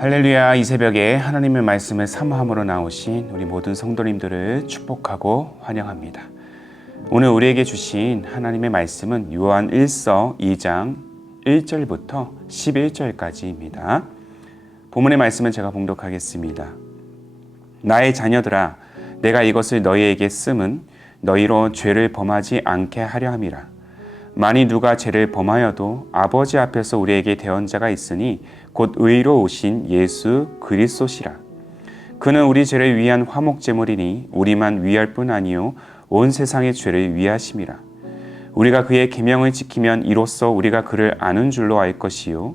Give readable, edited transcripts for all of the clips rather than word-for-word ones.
할렐루야. 이 새벽에 하나님의 말씀을 사모함으로 나오신 우리 모든 성도님들을 축복하고 환영합니다. 오늘 우리에게 주신 하나님의 말씀은 요한 1서 2장 1절부터 11절까지입니다. 본문의 말씀은 제가 봉독하겠습니다. 나의 자녀들아, 내가 이것을 너희에게 씀은 너희로 죄를 범하지 않게 하려 함이라. 만일 누가 죄를 범하여도 아버지 앞에서 우리에게 대언자가 있으니 곧 의로우신 예수 그리스도시라. 그는 우리 죄를 위한 화목제물이니 우리만 위할 뿐 아니요 온 세상의 죄를 위하심이라. 우리가 그의 계명을 지키면 이로써 우리가 그를 아는 줄로 알 것이요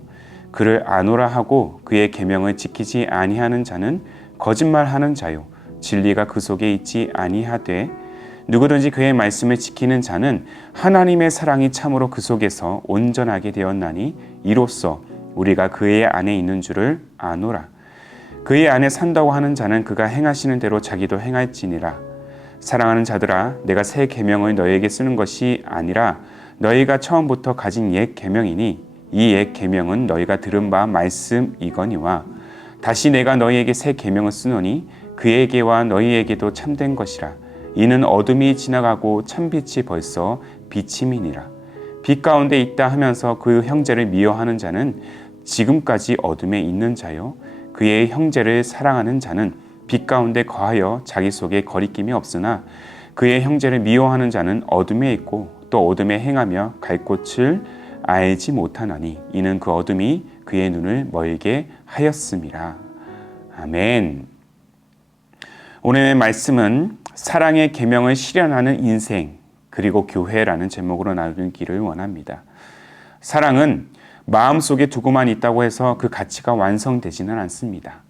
그를 아노라 하고 그의 계명을 지키지 아니하는 자는 거짓말하는 자요 진리가 그 속에 있지 아니하되 누구든지 그의 말씀을 지키는 자는 하나님의 사랑이 참으로 그 속에서 온전하게 되었나니 이로써 우리가 그의 안에 있는 줄을 아노라. 그의 안에 산다고 하는 자는 그가 행하시는 대로 자기도 행할지니라. 사랑하는 자들아, 내가 새 계명을 너희에게 쓰는 것이 아니라 너희가 처음부터 가진 옛 계명이니 이 옛 계명은 너희가 들은 바 말씀이거니와 다시 내가 너희에게 새 계명을 쓰노니 그에게와 너희에게도 참된 것이라. 이는 어둠이 지나가고 참빛이 벌써 비침이니라. 빛 가운데 있다 하면서 그 형제를 미워하는 자는 지금까지 어둠에 있는 자요 그의 형제를 사랑하는 자는 빛 가운데 거하여 자기 속에 거리낌이 없으나 그의 형제를 미워하는 자는 어둠에 있고 또 어둠에 행하며 갈 곳을 알지 못하나니 이는 그 어둠이 그의 눈을 멀게 하였음이라. 아멘. 오늘의 말씀은 사랑의 계명을 실현하는 인생 그리고 교회라는 제목으로 나누기를 원합니다. 사랑은 마음속에 두고만 있다고 해서 그 가치가 완성되지는 않습니다.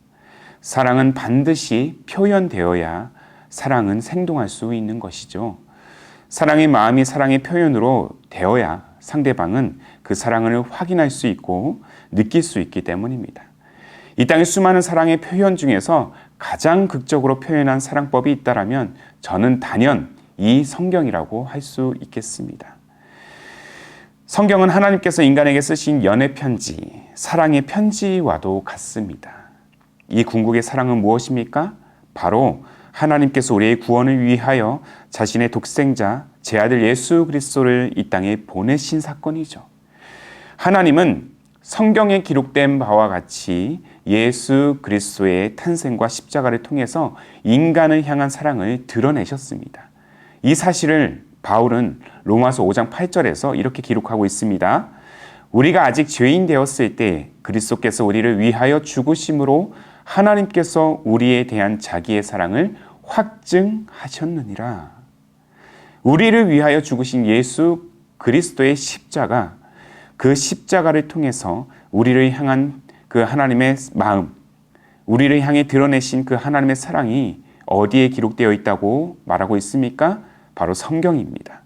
사랑은 반드시 표현되어야 사랑은 생동할 수 있는 것이죠. 사랑의 마음이 사랑의 표현으로 되어야 상대방은 그 사랑을 확인할 수 있고 느낄 수 있기 때문입니다. 이 땅의 수많은 사랑의 표현 중에서 가장 극적으로 표현한 사랑법이 있다라면 저는 단연 이 성경이라고 할 수 있겠습니다. 성경은 하나님께서 인간에게 쓰신 연애 편지, 사랑의 편지와도 같습니다. 이 궁극의 사랑은 무엇입니까? 바로 하나님께서 우리의 구원을 위하여 자신의 독생자, 제 아들 예수 그리스도를 이 땅에 보내신 사건이죠. 하나님은 성경에 기록된 바와 같이 예수 그리스도의 탄생과 십자가를 통해서 인간을 향한 사랑을 드러내셨습니다. 이 사실을 바울은 로마서 5장 8절에서 이렇게 기록하고 있습니다. 우리가 아직 죄인 되었을 때 그리스도께서 우리를 위하여 죽으심으로 하나님께서 우리에 대한 자기의 사랑을 확증하셨느니라. 우리를 위하여 죽으신 예수 그리스도의 십자가, 그 십자가를 통해서 우리를 향한 그 하나님의 마음, 우리를 향해 드러내신 그 하나님의 사랑이 어디에 기록되어 있다고 말하고 있습니까? 바로 성경입니다.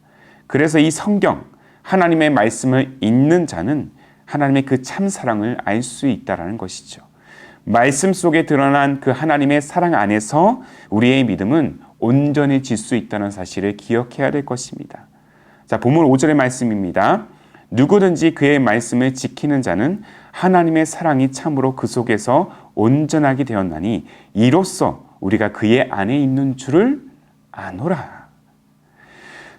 그래서 이 성경, 하나님의 말씀을 읽는 자는 하나님의 그 참사랑을 알 수 있다는 것이죠. 말씀 속에 드러난 그 하나님의 사랑 안에서 우리의 믿음은 온전해질 수 있다는 사실을 기억해야 될 것입니다. 자, 본문 5절의 말씀입니다. 누구든지 그의 말씀을 지키는 자는 하나님의 사랑이 참으로 그 속에서 온전하게 되었나니 이로써 우리가 그의 안에 있는 줄을 아노라.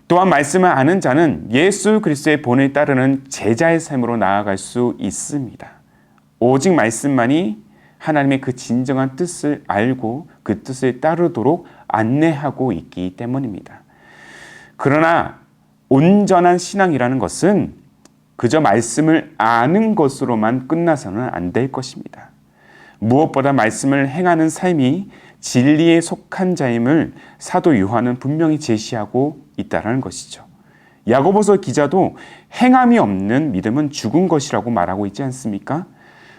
또한 말씀을 아는 자는 예수 그리스도의 본을 따르는 제자의 삶으로 나아갈 수 있습니다. 오직 말씀만이 하나님의 그 진정한 뜻을 알고 그 뜻을 따르도록 안내하고 있기 때문입니다. 그러나 온전한 신앙이라는 것은 그저 말씀을 아는 것으로만 끝나서는 안 될 것입니다. 무엇보다 말씀을 행하는 삶이 진리에 속한 자임을 사도 요한은 분명히 제시하고 있다는 것이죠. 야고보서 기자도 행함이 없는 믿음은 죽은 것이라고 말하고 있지 않습니까?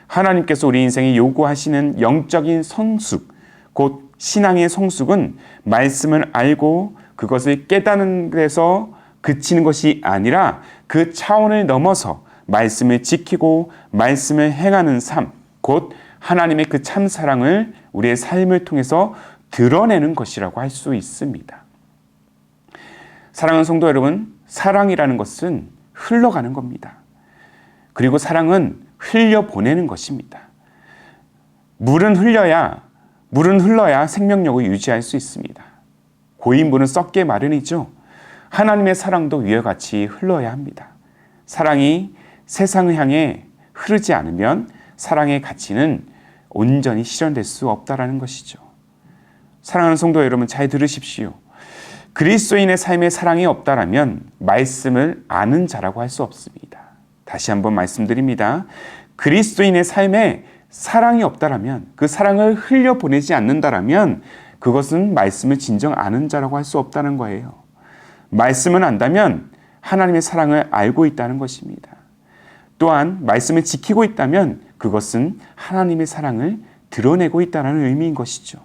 하나님께서 우리 인생에 요구하시는 영적인 성숙, 곧 신앙의 성숙은 말씀을 알고 그것을 깨닫는 데서 그치는 것이 아니라 그 차원을 넘어서 말씀을 지키고 말씀을 행하는 삶, 곧 하나님의 그 참사랑을 우리의 삶을 통해서 드러내는 것이라고 할 수 있습니다. 사랑하는 성도 여러분, 사랑이라는 것은 흘러가는 겁니다. 그리고 사랑은 흘려보내는 것입니다. 물은 흘러야 생명력을 유지할 수 있습니다. 고인 물은 썩게 마련이죠. 하나님의 사랑도 위와 같이 흘러야 합니다. 사랑이 세상을 향해 흐르지 않으면 사랑의 가치는 온전히 실현될 수 없다라는 것이죠. 사랑하는 성도 여러분, 잘 들으십시오. 그리스도인의 삶에 사랑이 없다라면 말씀을 아는 자라고 할 수 없습니다. 다시 한번 말씀드립니다. 그리스도인의 삶에 사랑이 없다라면, 그 사랑을 흘려보내지 않는다라면 그것은 말씀을 진정 아는 자라고 할 수 없다는 거예요. 말씀을 안다면 하나님의 사랑을 알고 있다는 것입니다. 또한 말씀을 지키고 있다면 그것은 하나님의 사랑을 드러내고 있다는 의미인 것이죠.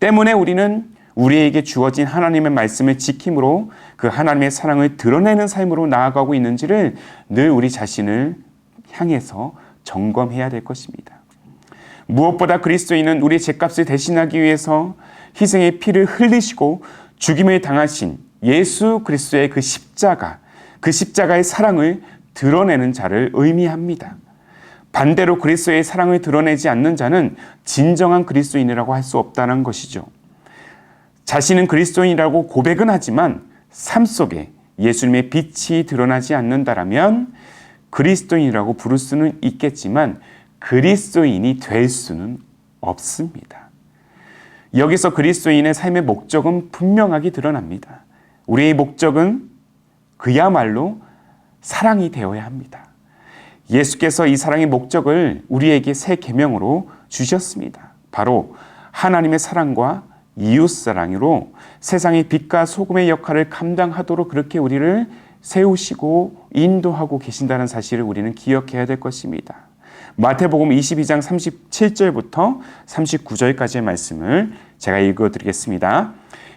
때문에 우리는 우리에게 주어진 하나님의 말씀을 지킴으로 그 하나님의 사랑을 드러내는 삶으로 나아가고 있는지를 늘 우리 자신을 향해서 점검해야 될 것입니다. 무엇보다 그리스도인은 우리의 죄값을 대신하기 위해서 희생의 피를 흘리시고 죽임을 당하신 예수 그리스도의 그 십자가의 사랑을 드러내는 자를 의미합니다. 반대로 그리스도의 사랑을 드러내지 않는 자는 진정한 그리스도인이라고 할 수 없다는 것이죠. 자신은 그리스도인이라고 고백은 하지만 삶 속에 예수님의 빛이 드러나지 않는다라면 그리스도인이라고 부를 수는 있겠지만 그리스도인이 될 수는 없습니다. 여기서 그리스도인의 삶의 목적은 분명하게 드러납니다. 우리의 목적은 그야말로 사랑이 되어야 합니다. 예수께서 이 사랑의 목적을 우리에게 새 계명으로 주셨습니다. 바로 하나님의 사랑과 이웃사랑으로 세상의 빛과 소금의 역할을 감당하도록 그렇게 우리를 세우시고 인도하고 계신다는 사실을 우리는 기억해야 될 것입니다. 마태복음 22장 37절부터 39절까지의 말씀을 제가 읽어드리겠습니다.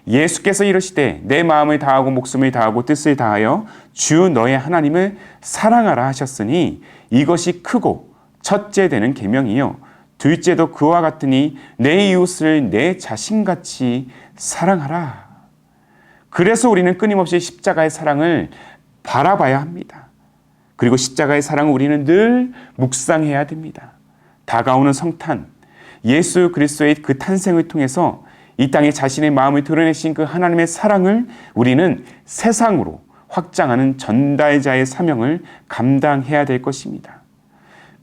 예수께서 이르시되 내 마음을 다하고 목숨을 다하고 뜻을 다하여 주 너의 하나님을 사랑하라 하셨으니 이것이 크고 첫째 되는 계명이요 둘째도 그와 같으니 내 이웃을 내 자신같이 사랑하라. 그래서 우리는 끊임없이 십자가의 사랑을 바라봐야 합니다. 그리고 십자가의 사랑을 우리는 늘 묵상해야 됩니다. 다가오는 성탄, 예수 그리스도의 그 탄생을 통해서 이 땅에 자신의 마음을 드러내신 그 하나님의 사랑을 우리는 세상으로 확장하는 전달자의 사명을 감당해야 될 것입니다.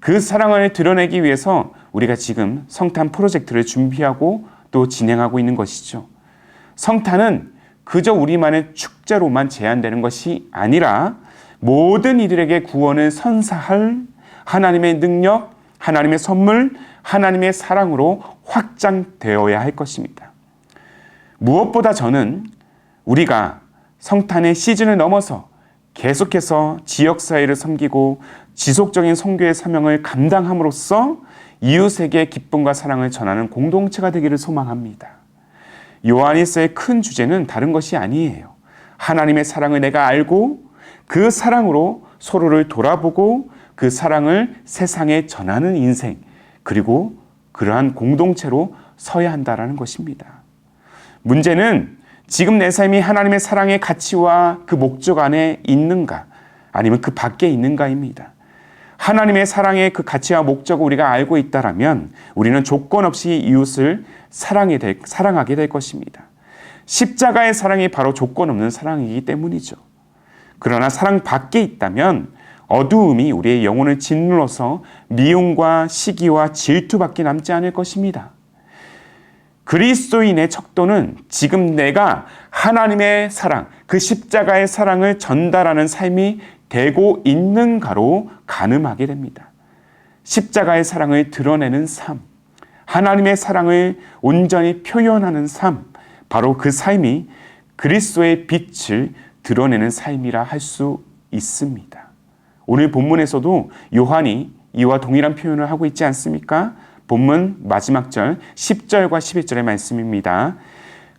그 사랑을 드러내기 위해서 우리가 지금 성탄 프로젝트를 준비하고 또 진행하고 있는 것이죠. 성탄은 그저 우리만의 축제로만 제한되는 것이 아니라 모든 이들에게 구원을 선사할 하나님의 능력, 하나님의 선물, 하나님의 사랑으로 확장되어야 할 것입니다. 무엇보다 저는 우리가 성탄의 시즌을 넘어서 계속해서 지역사회를 섬기고 지속적인 선교의 사명을 감당함으로써 이웃에게 기쁨과 사랑을 전하는 공동체가 되기를 소망합니다. 요한일서의 큰 주제는 다른 것이 아니에요. 하나님의 사랑을 내가 알고 그 사랑으로 서로를 돌아보고 그 사랑을 세상에 전하는 인생, 그리고 그러한 공동체로 서야 한다는 것입니다. 문제는 지금 내 삶이 하나님의 사랑의 가치와 그 목적 안에 있는가, 아니면 그 밖에 있는가입니다. 하나님의 사랑의 그 가치와 목적을 우리가 알고 있다면 우리는 조건 없이 이웃을 사랑하게 될 것입니다. 십자가의 사랑이 바로 조건 없는 사랑이기 때문이죠. 그러나 사랑 밖에 있다면 어두움이 우리의 영혼을 짓눌러서 미움과 시기와 질투밖에 남지 않을 것입니다. 그리스도인의 척도는 지금 내가 하나님의 사랑, 그 십자가의 사랑을 전달하는 삶이 되고 있는가로 가늠하게 됩니다. 십자가의 사랑을 드러내는 삶, 하나님의 사랑을 온전히 표현하는 삶, 바로 그 삶이 그리스도의 빛을 드러내는 삶이라 할 수 있습니다. 오늘 본문에서도 요한이 이와 동일한 표현을 하고 있지 않습니까? 본문 마지막 절 10절과 11절의 말씀입니다.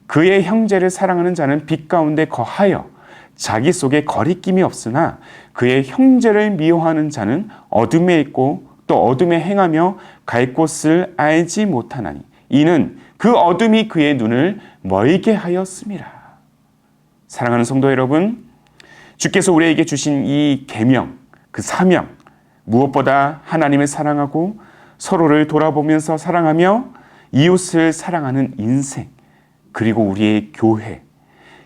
그의 형제를 사랑하는 자는 빛 가운데 거하여 자기 속에 거리낌이 없으나 그의 형제를 미워하는 자는 어둠에 있고 또 어둠에 행하며 갈 곳을 알지 못하나니 이는 그 어둠이 그의 눈을 멀게 하였음이라. 사랑하는 성도 여러분, 주께서 우리에게 주신 이 계명, 그 사명, 무엇보다 하나님을 사랑하고 서로를 돌아보면서 사랑하며 이웃을 사랑하는 인생, 그리고 우리의 교회,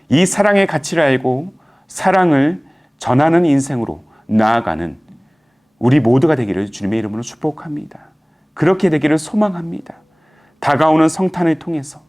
이 사랑의 가치를 알고 사랑을 전하는 인생으로 나아가는 우리 모두가 되기를 주님의 이름으로 축복합니다. 그렇게 되기를 소망합니다. 다가오는 성탄을 통해서,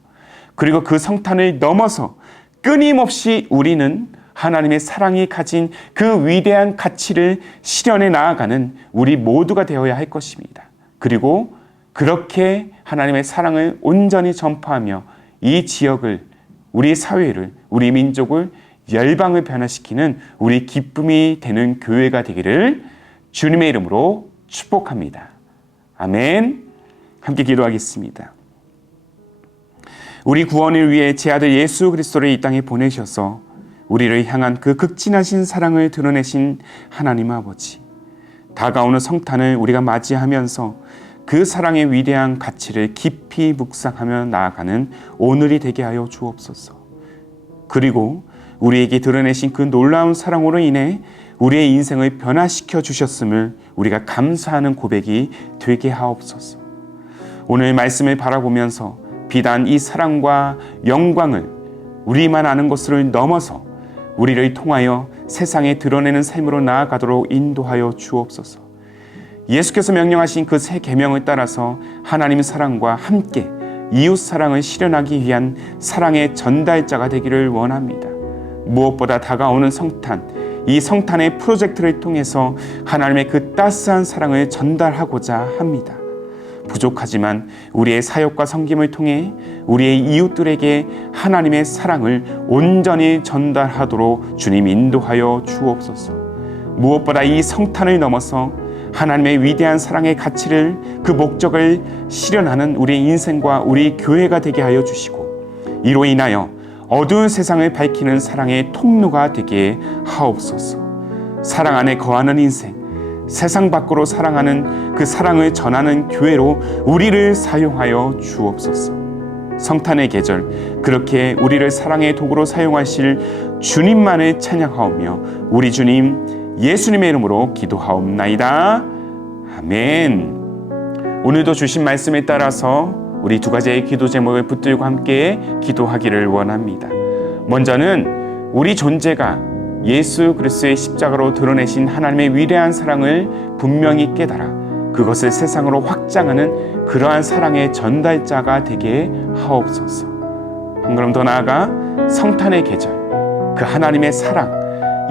그리고 그 성탄을 넘어서 끊임없이 우리는 하나님의 사랑이 가진 그 위대한 가치를 실현해 나아가는 우리 모두가 되어야 할 것입니다. 그리고 그렇게 하나님의 사랑을 온전히 전파하며 이 지역을, 우리 사회를, 우리 민족을, 열방을 변화시키는 우리 기쁨이 되는 교회가 되기를 주님의 이름으로 축복합니다. 아멘. 함께 기도하겠습니다. 우리 구원을 위해 제 아들 예수 그리스도를 이 땅에 보내셔서 우리를 향한 그 극진하신 사랑을 드러내신 하나님 아버지, 다가오는 성탄을 우리가 맞이하면서 그 사랑의 위대한 가치를 깊이 묵상하며 나아가는 오늘이 되게 하여 주옵소서. 그리고 우리에게 드러내신 그 놀라운 사랑으로 인해 우리의 인생을 변화시켜 주셨음을 우리가 감사하는 고백이 되게 하옵소서. 오늘 말씀을 바라보면서 비단 이 사랑과 영광을 우리만 아는 것을 넘어서 우리를 통하여 세상에 드러내는 삶으로 나아가도록 인도하여 주옵소서. 예수께서 명령하신 그 새 계명을 따라서 하나님의 사랑과 함께 이웃 사랑을 실현하기 위한 사랑의 전달자가 되기를 원합니다. 무엇보다 다가오는 성탄, 이 성탄의 프로젝트를 통해서 하나님의 그 따스한 사랑을 전달하고자 합니다. 부족하지만 우리의 사역과 섬김을 통해 우리의 이웃들에게 하나님의 사랑을 온전히 전달하도록 주님 인도하여 주옵소서. 무엇보다 이 성탄을 넘어서 하나님의 위대한 사랑의 가치를, 그 목적을 실현하는 우리의 인생과 우리 교회가 되게 하여 주시고, 이로 인하여 어두운 세상을 밝히는 사랑의 통로가 되게 하옵소서. 사랑 안에 거하는 인생, 세상 밖으로 사랑하는 그 사랑을 전하는 교회로 우리를 사용하여 주옵소서. 성탄의 계절, 그렇게 우리를 사랑의 도구로 사용하실 주님만을 찬양하오며 우리 주님 예수님의 이름으로 기도하옵나이다. 아멘. 오늘도 주신 말씀에 따라서 우리 두 가지의 기도 제목을 붙들고 함께 기도하기를 원합니다. 먼저는 우리 존재가 예수 그리스도의 십자가로 드러내신 하나님의 위대한 사랑을 분명히 깨달아 그것을 세상으로 확장하는 그러한 사랑의 전달자가 되게 하옵소서. 한 걸음 더 나아가 성탄의 계절, 그 하나님의 사랑,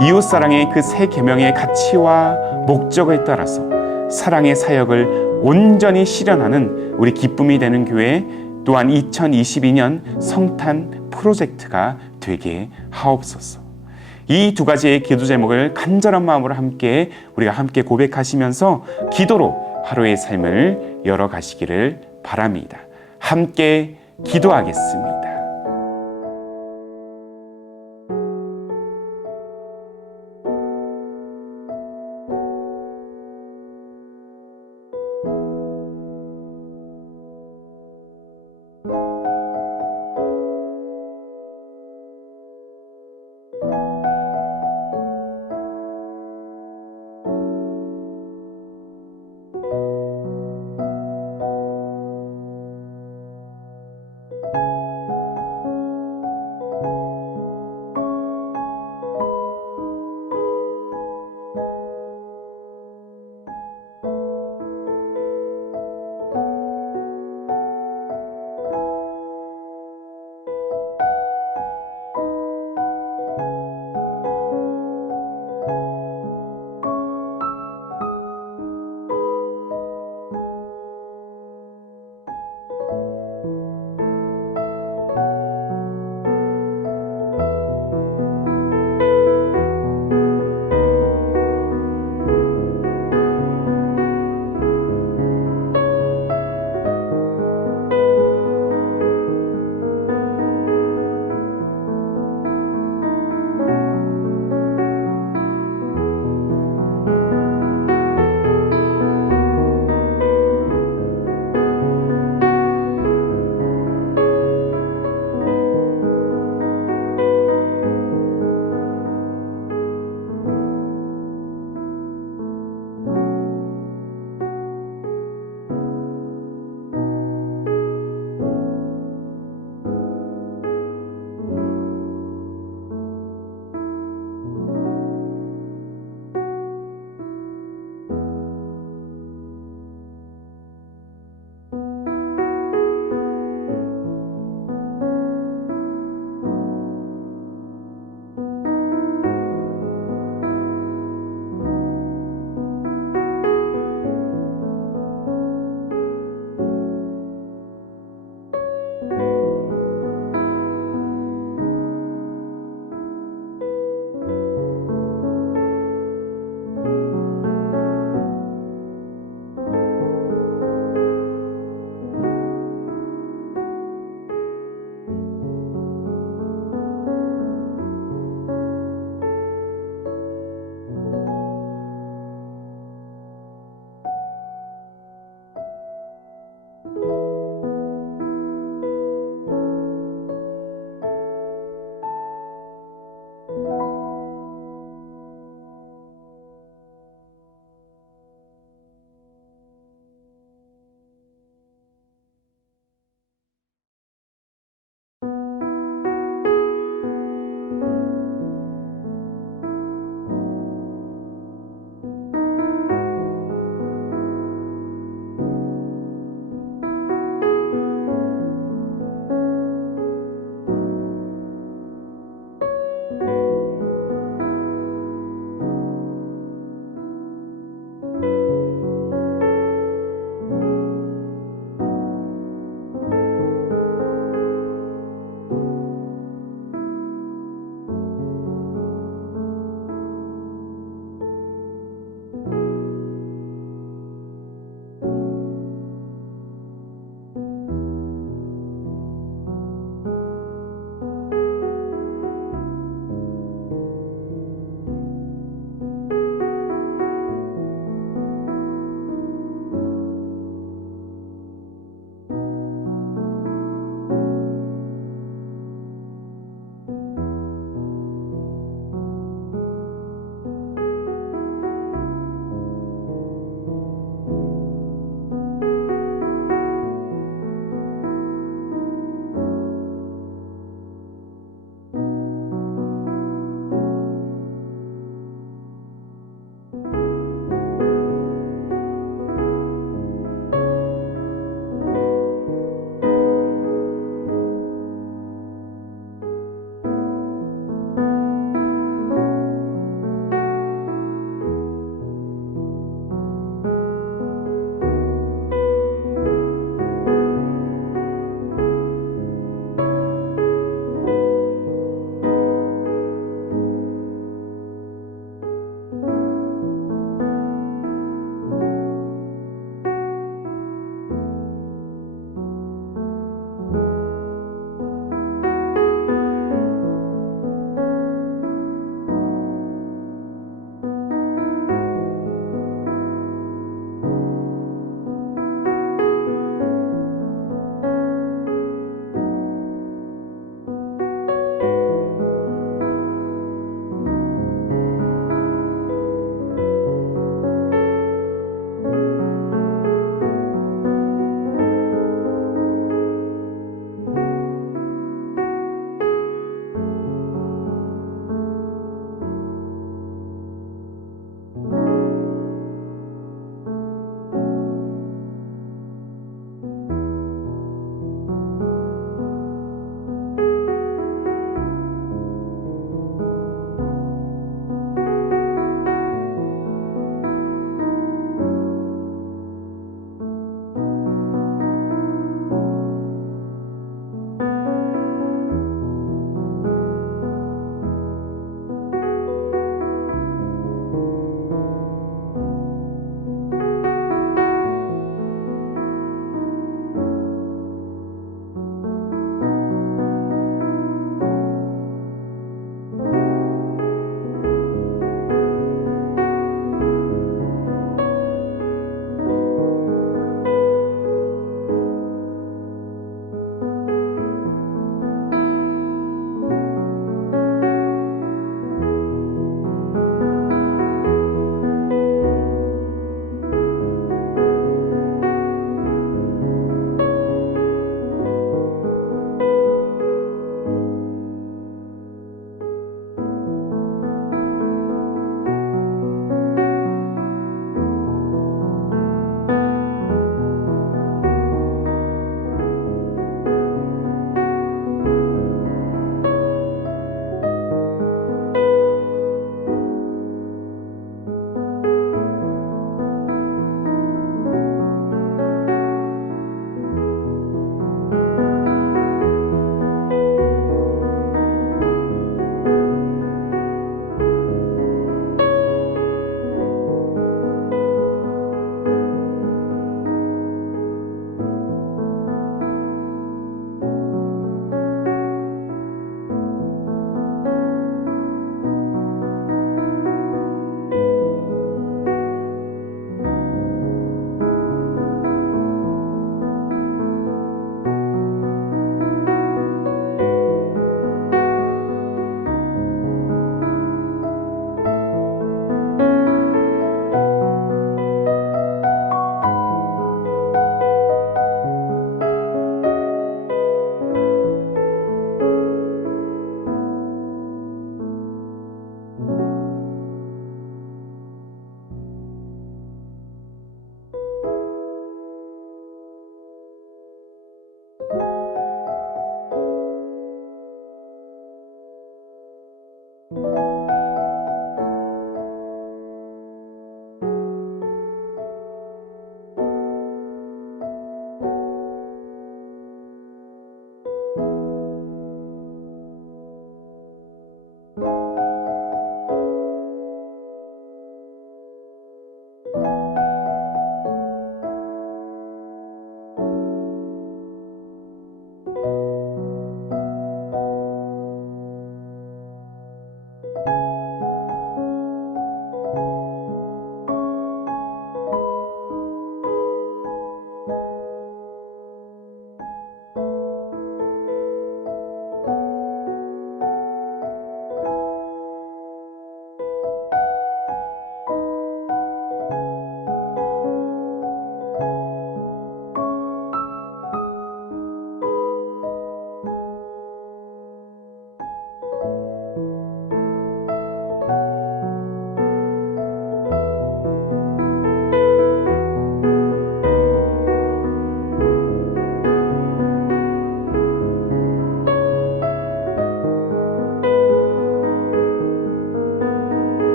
이웃사랑의 그 새 계명의 가치와 목적을 따라서 사랑의 사역을 온전히 실현하는 우리 기쁨이 되는 교회, 또한 2022년 성탄 프로젝트가 되게 하옵소서. 이 두 가지의 기도 제목을 간절한 마음으로 우리가 함께 고백하시면서 기도로 하루의 삶을 열어가시기를 바랍니다. 함께 기도하겠습니다.